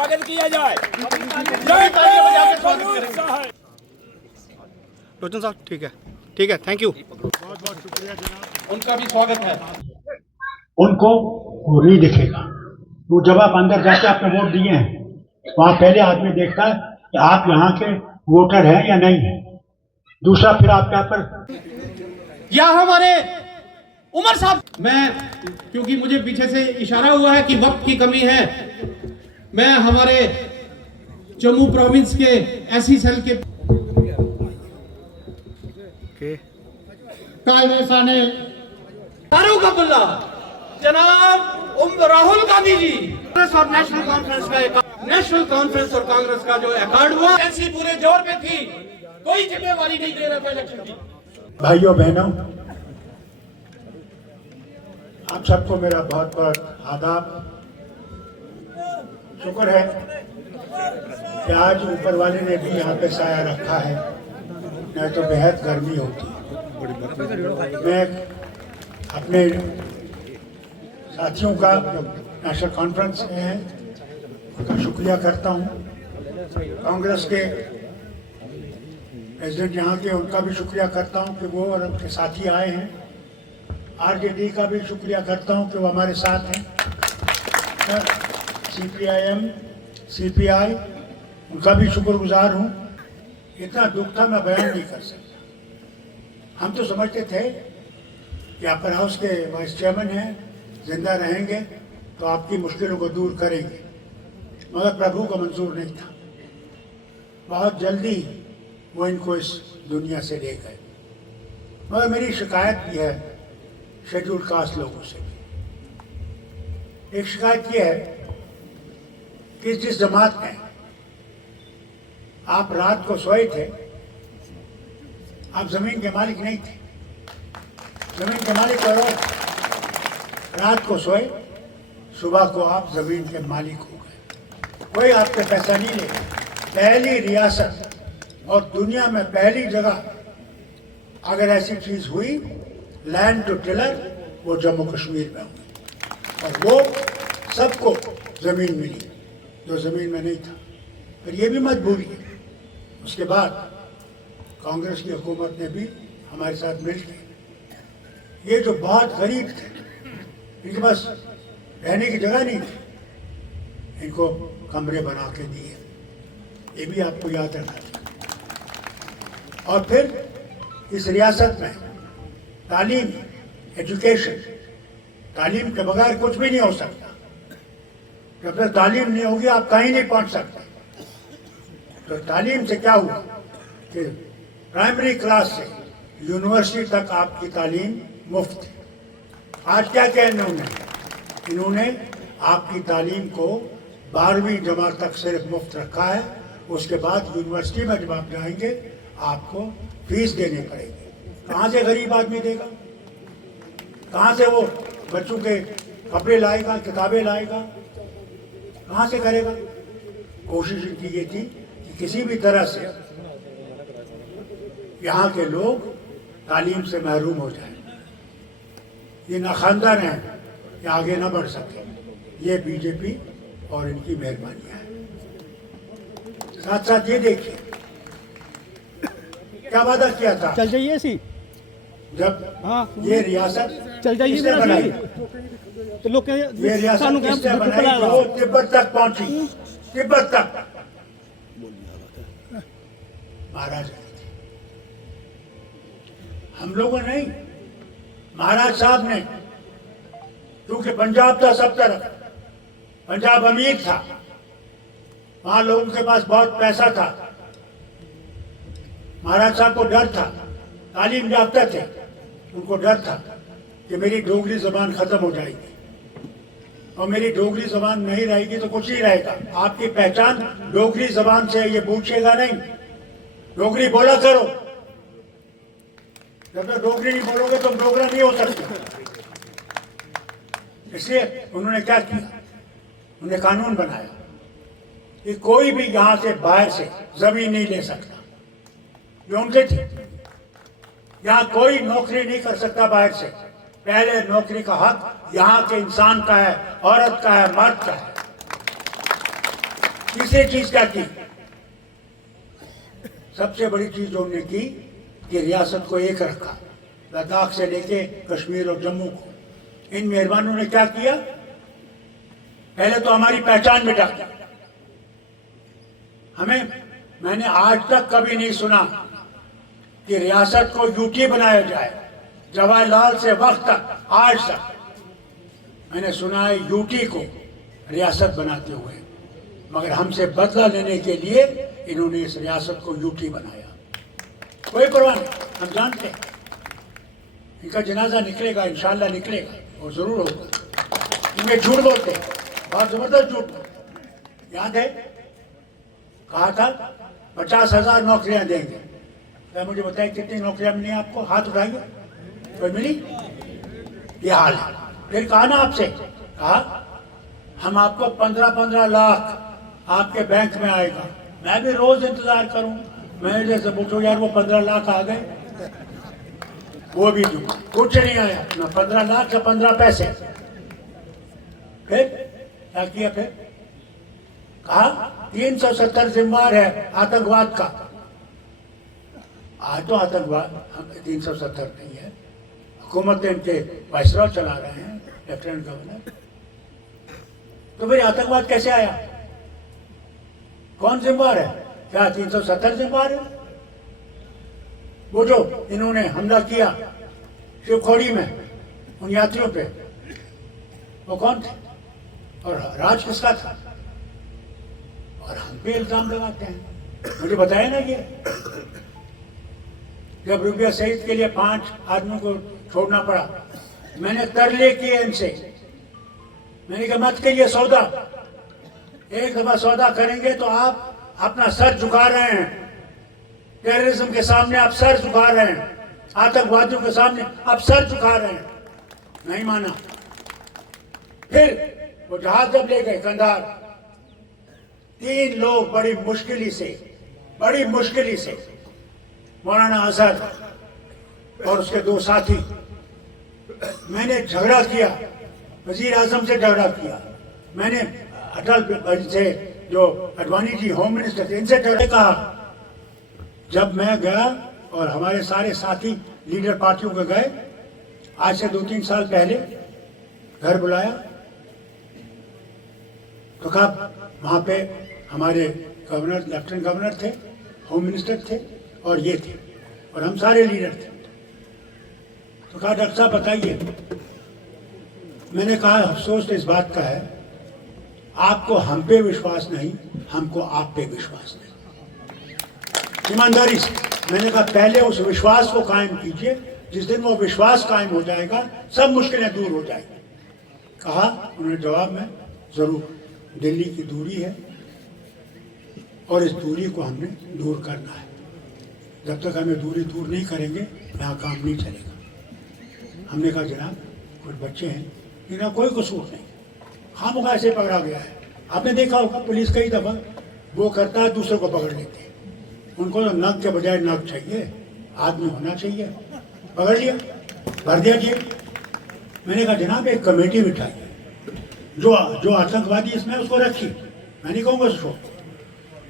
स्वागत किया जाए। लोचन साहब ठीक है, थैंक यू। बहुत बहुत शुक्रिया जनाब, उनका भी स्वागत है। उनको वो नहीं दिखेगा। वो जब आप अंदर जाके आपने वोट दिए हैं, वहां पहले आदमी देखता है कि आप यहाँ के वोटर हैं या नहीं है। दूसरा फिर आप यहाँ पर या हमारे उमर साहब, मैं क्योंकि मुझे पीछे से इशारा हुआ है कि वक्त की कमी है, मैं हमारे जम्मू प्रोविंस के एससी सेल के कायदेसाने फारूक अब्दुल्ला, जनाब राहुल गांधी जी और नेशनल कॉन्फ्रेंस और कांग्रेस का जो अकॉर्ड हुआ, ऐसी पूरे जोर पे थी, कोई जिम्मेवारी नहीं दे रहा था इलेक्शन की। भाइयों बहनों, आप सबको मेरा बहुत बहुत आदाब। शुक्र है कि आज ऊपर वाले ने भी यहाँ पे साया रखा है, नहीं तो बेहद गर्मी होती। मैं अपने साथियों का जो नेशनल कॉन्फ्रेंस में है उनका शुक्रिया करता हूँ। कांग्रेस के प्रेसिडेंट यहाँ के, उनका भी शुक्रिया करता हूँ कि वो और उनके साथी आए हैं। आरजेडी का भी शुक्रिया करता हूँ कि वो हमारे साथ हैं। CPIM, CPI, उनका भी शुक्रगुजार हूँ। इतना दुख था मैं बयान नहीं कर सकता। हम तो समझते थे कि अपर हाउस के वाइस चेयरमैन हैं, जिंदा रहेंगे तो आपकी मुश्किलों को दूर करेंगे, मगर प्रभु को मंजूर नहीं था। बहुत जल्दी वो इनको इस दुनिया से ले गए। मगर मेरी शिकायत भी है शेड्यूल कास्ट लोगों से भी। एक शिकायत ये है कि जिस जमात में आप रात को सोए थे, आप जमीन के मालिक नहीं थे। जमीन के मालिक और रात को सोए, सुबह को आप जमीन के मालिक हो गए। कोई आपसे पैसा नहीं ले। पहली रियासत और दुनिया में पहली जगह अगर ऐसी चीज हुई, लैंड टू टिलर, वो जम्मू कश्मीर में हुई और वो सबको जमीन मिली जो जमीन में नहीं था। फिर ये भी मजबूरी है। उसके बाद कांग्रेस की हुकूमत ने भी हमारे साथ मिलकर, ये जो बहुत गरीब थे, इनके पास रहने की जगह नहीं थी, इनको कमरे बना के दिए। ये भी आपको याद रखना चाहिए। और फिर इस रियासत में तालीम, एजुकेशन, तालीम के बगैर कुछ भी नहीं हो सकता। जब तक तालीम नहीं होगी आप कहीं नहीं पहुंच सकते। तो तालीम से क्या हुआ कि प्राइमरी क्लास से यूनिवर्सिटी तक आपकी तालीम मुफ्त है। आज क्या किया इन्होंने आपकी तालीम को 12वीं जमात तक सिर्फ मुफ्त रखा है। उसके बाद यूनिवर्सिटी में जब आप जाएंगे आपको फीस देनी पड़ेगी। कहाँ से गरीब आदमी देगा? कहाँ से वो बच्चों के कपड़े लाएगा, किताबें लाएगा? कहाँ से करेगा? कोशिश की ये थी कि किसी भी तरह से यहाँ के लोग तालीम से महरूम हो जाए। ये नाखानदार हैं कि आगे ना बढ़ सके। ये बीजेपी और इनकी मेहरबानियां हैं। साथ साथ ये देखिए क्या वादा किया था। चल जाइए सी जब ये रियासत चल जाइए किसने बनाई, तो लोग ये रियासत किसने बनाई? वो तिब्बत तक पहुंची, तिब्बत तक महाराज। हम लोगों नहीं, महाराज साहब ने, क्योंकि पंजाब था सब तरफ, पंजाब अमीर था, वहां लोगों के पास बहुत पैसा था। महाराज साहब को डर था, तालीम याफ्ता थे, उनको डर था कि मेरी डोगरी जबान खत्म हो जाएगी और मेरी डोगरी जबान नहीं रहेगी तो कुछ नहीं रहेगा। आपकी पहचान डोगरी जबान से, ये पूछेगा नहीं। डोगरी बोला करो, जब तक डोगरी नहीं बोलोगे तो डोगरा नहीं हो सकते। इसलिए उन्होंने क्या किया, उन्होंने कानून बनाया कि कोई भी यहां से बाहर से जमीन नहीं ले सकता। ये उनके थे। यहाँ कोई नौकरी नहीं कर सकता बाहर से। पहले नौकरी का हक यहाँ के इंसान का है, औरत का है, मर्द का है। तीसरी चीज क्या की? सबसे बड़ी चीज उन्होंने की कि रियासत को एक रखा, लद्दाख से लेके कश्मीर और जम्मू को। इन मेहरबानों ने क्या किया? पहले तो हमारी पहचान मिटा दी। मैंने आज तक कभी नहीं सुना कि रियासत को यूटी बनाया जाए। जवाहरलाल से वक्त तक, आज तक मैंने सुना है यूटी को रियासत बनाते हुए, मगर हमसे बदला लेने के लिए इन्होंने इस रियासत को यूटी बनाया। कोई परवाह नहीं, हम जानते हैं इनका जनाजा निकलेगा, इंशाल्लाह निकलेगा, और जरूर होगा। इनमें झूठ बोलते हैं, बहुत जबरदस्त झूठ बोलते। याद है, कहा था 50,000 नौकरियां देंगे। क्या मुझे बताइए कितनी नौकरियां मिली आपको? हाथ उठाइए, कोई मिली? ये हाल है। फिर कहा ना आपसे, कहा हम आपको 15-15 लाख आपके बैंक में आएगा। मैं भी रोज इंतजार करूं, मैनेजर से पूछो यार वो 15 लाख आ गए? वो भी जो कुछ नहीं आया, ना 15 लाख या 15 पैसे। फिर क्या किया? फिर कहा 370 जिम्मेदार है आतंकवाद का। आज तो आतंकवाद 370 नहीं है, हुकूमत इनके वाइसरॉय चला रहे हैं, लेफ्टिनेंट गवर्नर। तो फिर आतंकवाद कैसे आया? कौन जिम्मेदार है? क्या 370 जिम्मेदार है? वो जो इन्होंने हमला किया शिवखोड़ी में उन यात्रियों पे, वो कौन थे और राज किसका था? और हम पे इल्जाम लगाते हैं। मुझे बताया ना ये, जब रुबिया शहीद के लिए 5 आदमियों को छोड़ना पड़ा, मैंने तरले किए इनसे। मैंने कहा मत करिए सौदा, एक दफा सौदा करेंगे तो आप अपना सर झुका रहे हैं, टेररिज्म के सामने आप सर झुका रहे हैं, आतंकवादियों के सामने आप सर झुका रहे हैं। नहीं माना। फिर वो जहाज जब ले गए कंधार, 3 लोग बड़ी मुश्किल से मौलाना आजाद और उसके 2 साथी, मैंने झगड़ा किया, वजीर आजम से झगड़ा किया, मैंने अटल से जो अडवाणी जी होम मिनिस्टर थे इनसे झगड़ा। कहा जब मैं गया और हमारे सारे साथी लीडर पार्टियों के गए, आज से 2-3 साल पहले घर बुलाया तो कहा वहां पे हमारे गवर्नर, लेफ्टिनेंट गवर्नर थे, होम मिनिस्टर थे और ये थे, और हम सारे लीडर थे। तो कहा डॉक्टर साहब बताइए। मैंने कहा अफसोस तो इस बात का है, आपको हम पे विश्वास नहीं, हमको आप पे विश्वास नहीं। ईमानदारी से मैंने कहा पहले उस विश्वास को कायम कीजिए, जिस दिन वो विश्वास कायम हो जाएगा सब मुश्किलें दूर हो जाएंगी। कहा उन्होंने जवाब में, जरूर दिल्ली की दूरी है और इस दूरी को हमने दूर करना है। जब तक हमें दूरी दूर नहीं करेंगे यहाँ काम नहीं चलेगा। हमने कहा जनाब कुछ बच्चे हैं इनका कोई कसूर नहीं, खामखा ऐसे पकड़ा गया है। आपने देखा होगा पुलिस कई दफा वो करता है, दूसरों को पकड़ लेते हैं। उनको तो नग के बजाय नग चाहिए, आदमी होना चाहिए। पकड़ लिया, भर दिया जेल। मैंने कहा जनाब एक कमेटी बिठाइए, जो आतंकवादी इसमें उसको रखी, मैं नहीं कहूँगा उसको,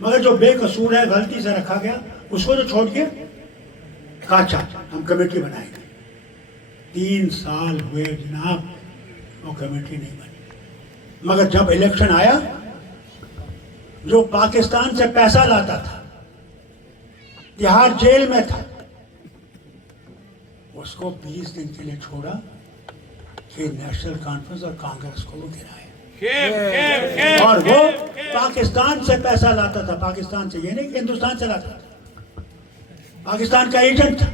मगर जो बेकसूर है गलती से रखा गया उसको तो छोड़ के कहा अच्छा हम कमेटी बनाएंगे। 3 साल हुए जनाब, वो कमेटी नहीं बनी। मगर जब इलेक्शन आया, जो पाकिस्तान से पैसा लाता था, तिहाड़ जेल में था, उसको 20 दिन के लिए छोड़ा कि नेशनल कॉन्फ्रेंस और कांग्रेस को वो गिराए। और वो पाकिस्तान से पैसा लाता था, पाकिस्तान से, ये नहीं कि हिंदुस्तान से लाता था, पाकिस्तान का एजेंट था।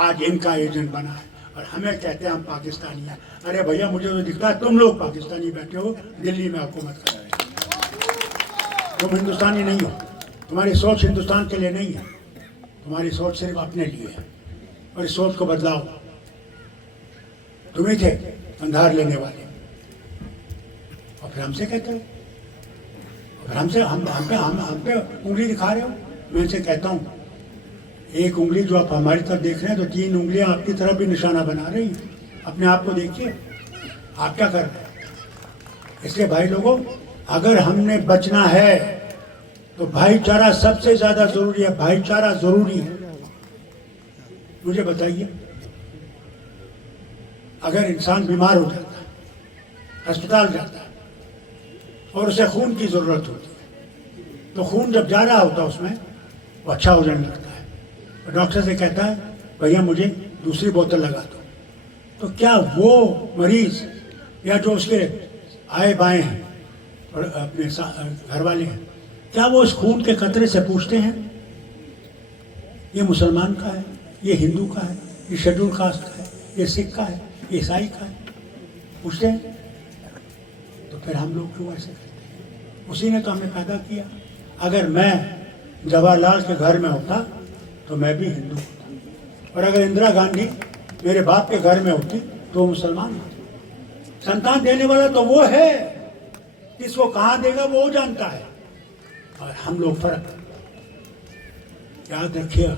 आज इनका एजेंट बना है और हमें कहते हैं हम पाकिस्तानी हैं। अरे भैया मुझे तो दिखता है तुम लोग पाकिस्तानी बैठे हो दिल्ली में हुकूमत कर रहे हो, तुम हिंदुस्तानी नहीं हो। तुम्हारी सोच हिंदुस्तान के लिए नहीं है, तुम्हारी सोच सिर्फ अपने लिए है, और इस सोच को बदलाओ। तुम ही थे कंधार लेने वाले, और फिर हमसे कहते हो, और हमसे हम पे उंगली दिखा रहे हो। मैं इनसे कहता हूँ एक उंगली जो आप हमारी तरफ देख रहे हैं, तो 3 उंगलियां आपकी तरफ भी निशाना बना रही हैं। अपने आप को देखिए आप क्या कर रहे हैं। इसलिए भाई लोगों, अगर हमने बचना है तो भाईचारा सबसे ज्यादा जरूरी है, भाईचारा जरूरी है। मुझे बताइए, अगर इंसान बीमार हो जाता है, अस्पताल जाता है और उसे खून की जरूरत होती है, तो खून जब जा रहा होता है उसमें वो अच्छा हो जाने लगता है, और डॉक्टर से कहता है भैया मुझे दूसरी बोतल लगा दो। तो क्या वो मरीज या जो उसके आए बाएं हैं और अपने घर वाले हैं, क्या वो उस खून के कतरे से पूछते हैं ये मुसलमान का है, ये हिंदू का है, ये शेड्यूल कास्ट का है, ये सिख का है, ये ईसाई का है? पूछते हैं? तो फिर हम लोग क्यों ऐसे करते हैं? उसी ने तो हमें पैदा किया। अगर मैं जवाहरलाल के घर में होता तो मैं भी हिंदू होता, और अगर इंदिरा गांधी मेरे बाप के घर में होती तो वो मुसलमान होती। संतान देने वाला तो वो है, किसको कहाँ देगा वो जानता है, और हम लोग फर्क। याद रखिए,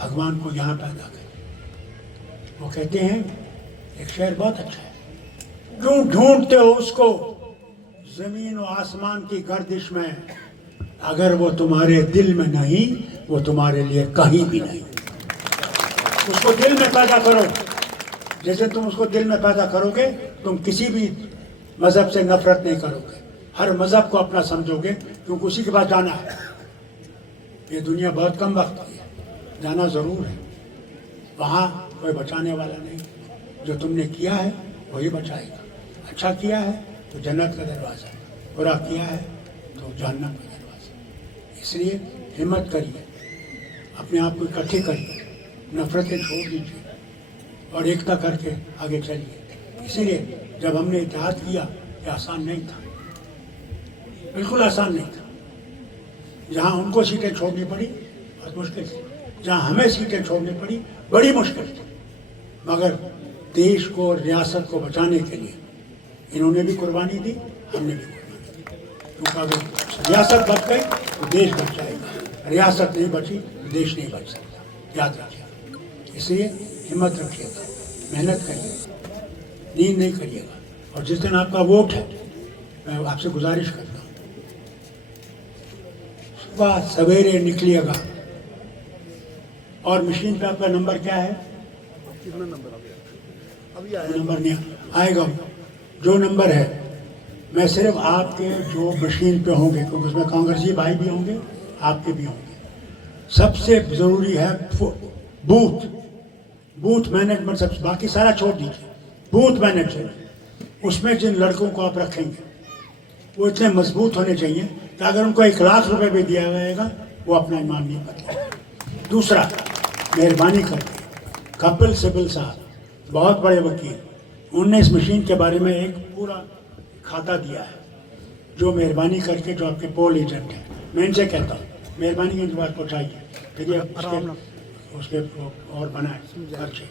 भगवान को यहाँ पैदा करें। वो कहते हैं, एक शेर बहुत अच्छा है, क्यों ढूंढते हो उसको जमीन और आसमान की गर्दिश में, अगर वो तुम्हारे दिल में नहीं वो तुम्हारे लिए कहीं भी नहीं। उसको दिल में पैदा करो, जैसे तुम उसको दिल में पैदा करोगे तुम किसी भी मजहब से नफरत नहीं करोगे, हर मजहब को अपना समझोगे, क्योंकि उसी के पास जाना है। ये दुनिया बहुत कम वक्त की है, जाना जरूर है, वहाँ कोई बचाने वाला नहीं। जो तुमने किया है वही बचाएगा। अच्छा किया है तो जन्नत का दरवाज़ा, बुरा किया है तो जहन्नम का दरवाज़ा। इसलिए हिम्मत करिए, अपने आप को इकट्ठे करिए, नफरतें छोड़ दीजिए और एकता करके आगे चलिए। इसीलिए जब हमने इत्तेहाद किया, ये आसान नहीं था, बिल्कुल आसान नहीं था। जहाँ उनको सीटें छोड़नी पड़ी बहुत मुश्किल थी, जहाँ हमें सीटें छोड़नी पड़ी बड़ी मुश्किल थी, मगर देश को, रियासत को बचाने के लिए इन्होंने भी कुर्बानी दी, हमने भी कुर्बानी दी। क्योंकि अगर रियासत बच गई तो देश बच जाएगा, रियासत नहीं बची तो देश नहीं बच सकता। याद रखिएगा। इसलिए हिम्मत रखिएगा, मेहनत करिएगा, नींद नहीं करिएगा। और जिस दिन आपका वोट है, मैं आपसे गुजारिश करता हूँ, सुबह सवेरे निकलिएगा। और मशीन पे आपका नंबर क्या है? कितना नंबर अभी आया? नंबर नहीं आएगा, जो नंबर है। मैं सिर्फ आपके जो मशीन पे होंगे, क्योंकि उसमें कांग्रेसी भाई भी होंगे, आपके भी होंगे। सबसे ज़रूरी है बूथ मैनेजमेंट, सबसे, बाकी सारा छोड़ दीजिए। बूथ मैनेजमेंट, उसमें जिन लड़कों को आप रखेंगे वो इतने मजबूत होने चाहिए कि अगर उनको 1 लाख रुपए भी दिया जाएगा वो अपना ईमान नहीं बदलेगा। दूसरा, मेहरबानी करके कपिल सिब्बल साहब बहुत बड़े वकील, उनने इस मशीन के बारे में एक पूरा खाता दिया है। जो मेहरबानी करके, जो आपके पोल एजेंट हैं, मैं इनसे कहता हूँ मेहरबानी की बात पहुँचाइए, फिर ये उसके और बनाए अच्छे।